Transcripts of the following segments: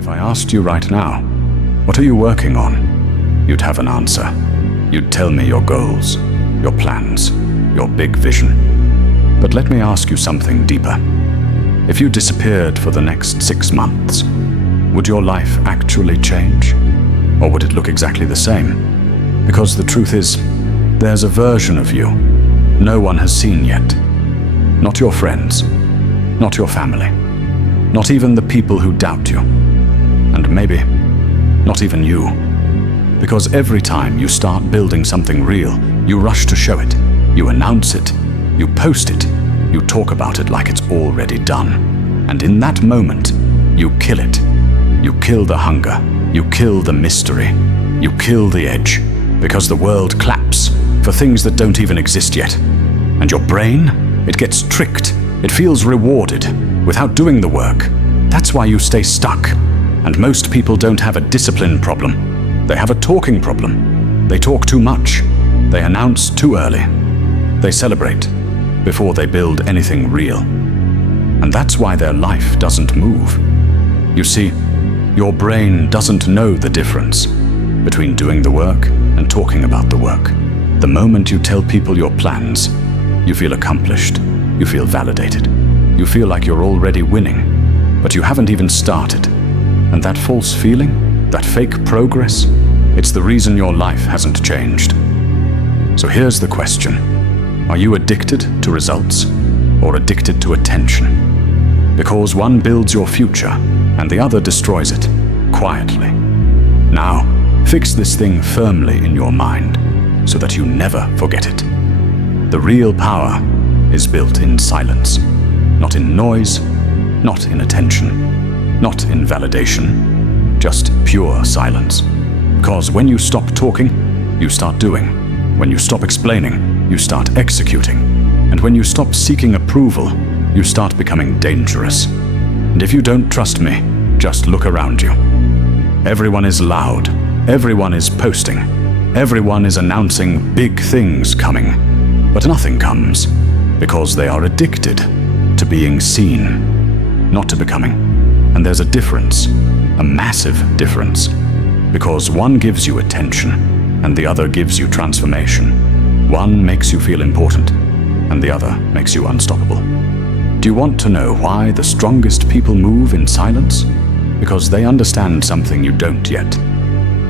If I asked you right now, what are you working on? You'd have an answer. You'd tell me your goals, your plans, your big vision. But let me ask you something deeper. If you disappeared for the next 6 months, would your life actually change? Or would it look exactly the same? Because the truth is, there's a version of you no one has seen yet. Not your friends, not your family, not even the people who doubt you, and maybe not even you. Because every time you start building something real, you rush to show it, you announce it, you post it, you talk about it like it's already done. And in that moment, you kill it. You kill the hunger, you kill the mystery, you kill the edge, because the world claps for things that don't even exist yet. And your brain, it gets tricked, it feels rewarded without doing the work. That's why you stay stuck. And most people don't have a discipline problem. They have a talking problem. They talk too much. They announce too early. They celebrate before they build anything real. And that's why their life doesn't move. You see, your brain doesn't know the difference between doing the work and talking about the work. The moment you tell people your plans, you feel accomplished. You feel validated. You feel like you're already winning, but you haven't even started. And that false feeling, that fake progress, it's the reason your life hasn't changed. So here's the question. Are you addicted to results or addicted to attention? Because one builds your future and the other destroys it, quietly. Now, fix this thing firmly in your mind so that you never forget it. The real power is built in silence, not in noise, not in attention, not in validation, just pure silence. Because when you stop talking, you start doing. When you stop explaining, you start executing. And when you stop seeking approval, you start becoming dangerous. And if you don't trust me, just look around you. Everyone is loud. Everyone is posting. Everyone is announcing big things coming. But nothing comes because they are addicted to being seen, not to becoming. And there's a difference, a massive difference, because one gives you attention and the other gives you transformation. One makes you feel important and the other makes you unstoppable. Do you want to know why the strongest people move in silence? Because they understand something you don't yet.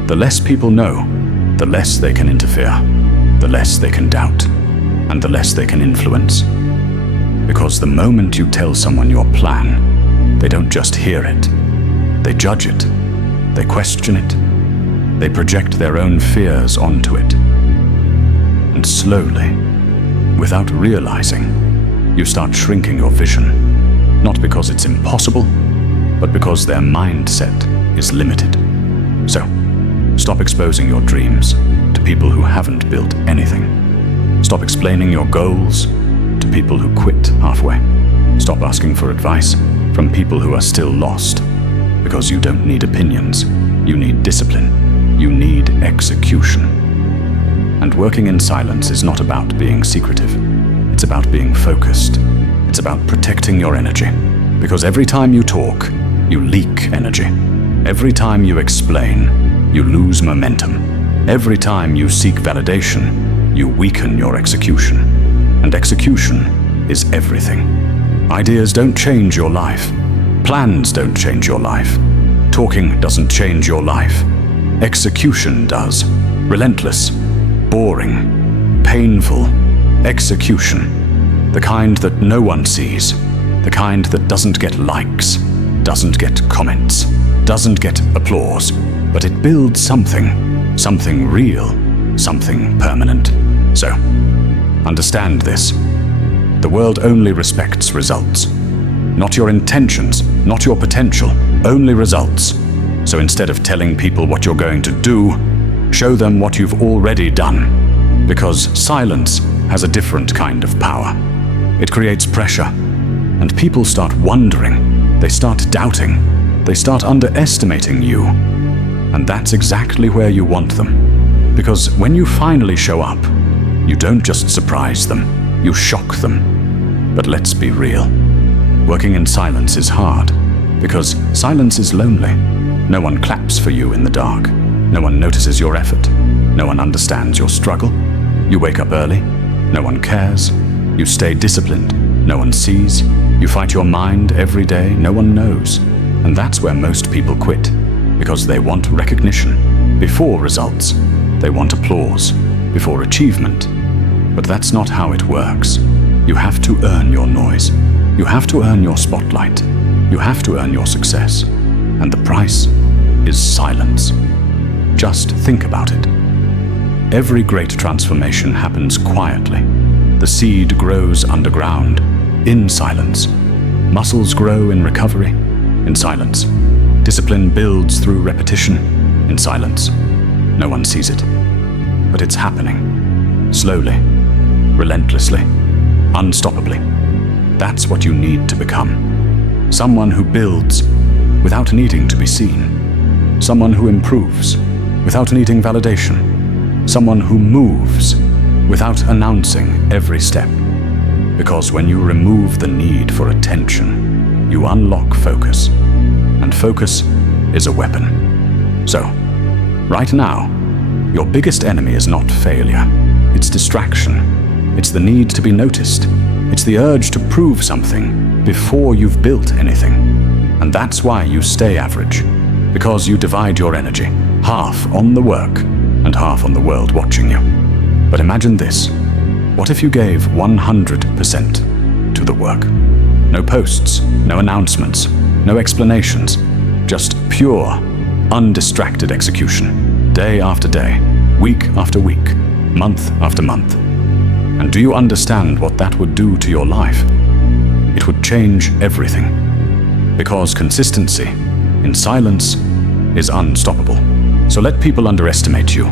The less people know, the less they can interfere, the less they can doubt, and the less they can influence. Because the moment you tell someone your plan, they don't just hear it, they judge it, they question it, they project their own fears onto it. And slowly, without realizing, you start shrinking your vision, not because it's impossible, but because their mindset is limited. So, stop exposing your dreams to people who haven't built anything. Stop explaining your goals to people who quit halfway. Stop asking for advice from people who are still lost, because you don't need opinions. You need discipline. You need execution. And working in silence is not about being secretive. It's about being focused. It's about protecting your energy. Because every time you talk, you leak energy. Every time you explain, you lose momentum. Every time you seek validation, you weaken your execution. And execution is everything. Ideas don't change your life. Plans don't change your life. Talking doesn't change your life. Execution does. Relentless, boring, painful execution. The kind that no one sees. The kind that doesn't get likes, doesn't get comments, doesn't get applause, but it builds something real, something permanent. So, understand this. The world only respects results. Not your intentions, not your potential, only results. So instead of telling people what you're going to do, show them what you've already done. Because silence has a different kind of power. It creates pressure, and people start wondering, they start doubting, they start underestimating you. And that's exactly where you want them. Because when you finally show up, you don't just surprise them, you shock them. But let's be real. Working in silence is hard. Because silence is lonely. No one claps for you in the dark. No one notices your effort. No one understands your struggle. You wake up early. No one cares. You stay disciplined. No one sees. You fight your mind every day. No one knows. And that's where most people quit. Because they want recognition before results. They want applause before achievement. But that's not how it works. You have to earn your noise. You have to earn your spotlight. You have to earn your success. And the price is silence. Just think about it. Every great transformation happens quietly. The seed grows underground, in silence. Muscles grow in recovery, in silence. Discipline builds through repetition, in silence. No one sees it, but it's happening. Slowly, relentlessly, unstoppably. That's what you need to become. Someone who builds without needing to be seen. Someone who improves without needing validation. Someone who moves without announcing every step. Because when you remove the need for attention, you unlock focus. And focus is a weapon. So, right now, your biggest enemy is not failure. It's distraction. It's the need to be noticed. It's the urge to prove something before you've built anything. And that's why you stay average. Because you divide your energy, half on the work and half on the world watching you. But imagine this. What if you gave 100% to the work? No posts, no announcements, no explanations, just pure, undistracted execution, day after day, week after week, month after month. And do you understand what that would do to your life? It would change everything. Because consistency in silence is unstoppable. So let people underestimate you.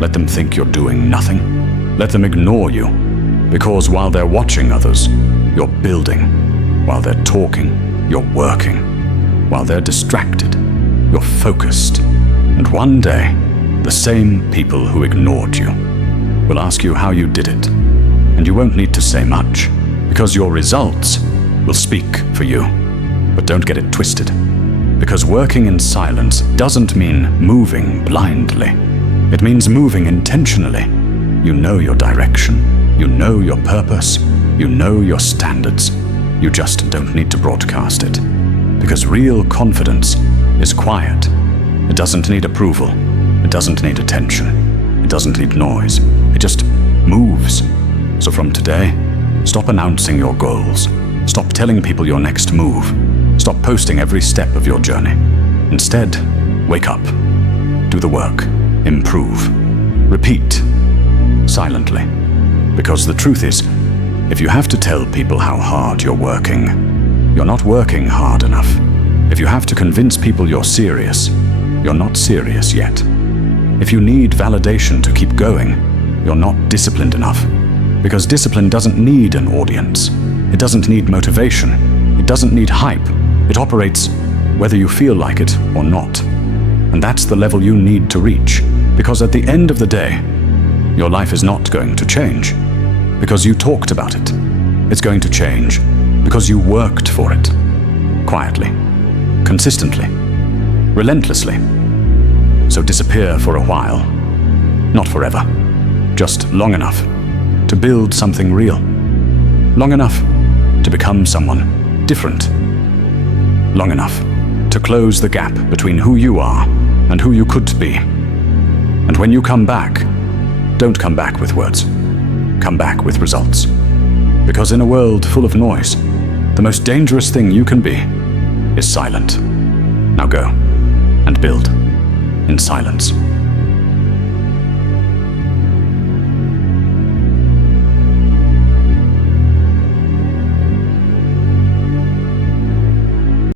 Let them think you're doing nothing. Let them ignore you. Because while they're watching others, you're building. While they're talking, you're working. While they're distracted, you're focused. And one day, the same people who ignored you will ask you how you did it. And you won't need to say much, because your results will speak for you. But don't get it twisted. Because working in silence doesn't mean moving blindly. It means moving intentionally. You know your direction. You know your purpose. You know your standards. You just don't need to broadcast it. Because real confidence is quiet. It doesn't need approval. It doesn't need attention. It doesn't need noise. It just moves. So from today, stop announcing your goals. Stop telling people your next move. Stop posting every step of your journey. Instead, wake up. Do the work. Improve. Repeat. Silently. Because the truth is, if you have to tell people how hard you're working, you're not working hard enough. If you have to convince people you're serious, you're not serious yet. If you need validation to keep going, you're not disciplined enough. Because discipline doesn't need an audience. It doesn't need motivation. It doesn't need hype. It operates whether you feel like it or not. And that's the level you need to reach. Because at the end of the day, your life is not going to change because you talked about it. It's going to change because you worked for it. Quietly. Consistently. Relentlessly. So disappear for a while. Not forever. Just long enough to build something real. Long enough to become someone different. Long enough to close the gap between who you are and who you could be. And when you come back, don't come back with words. Come back with results. Because in a world full of noise, the most dangerous thing you can be is silent. Now go and build in silence.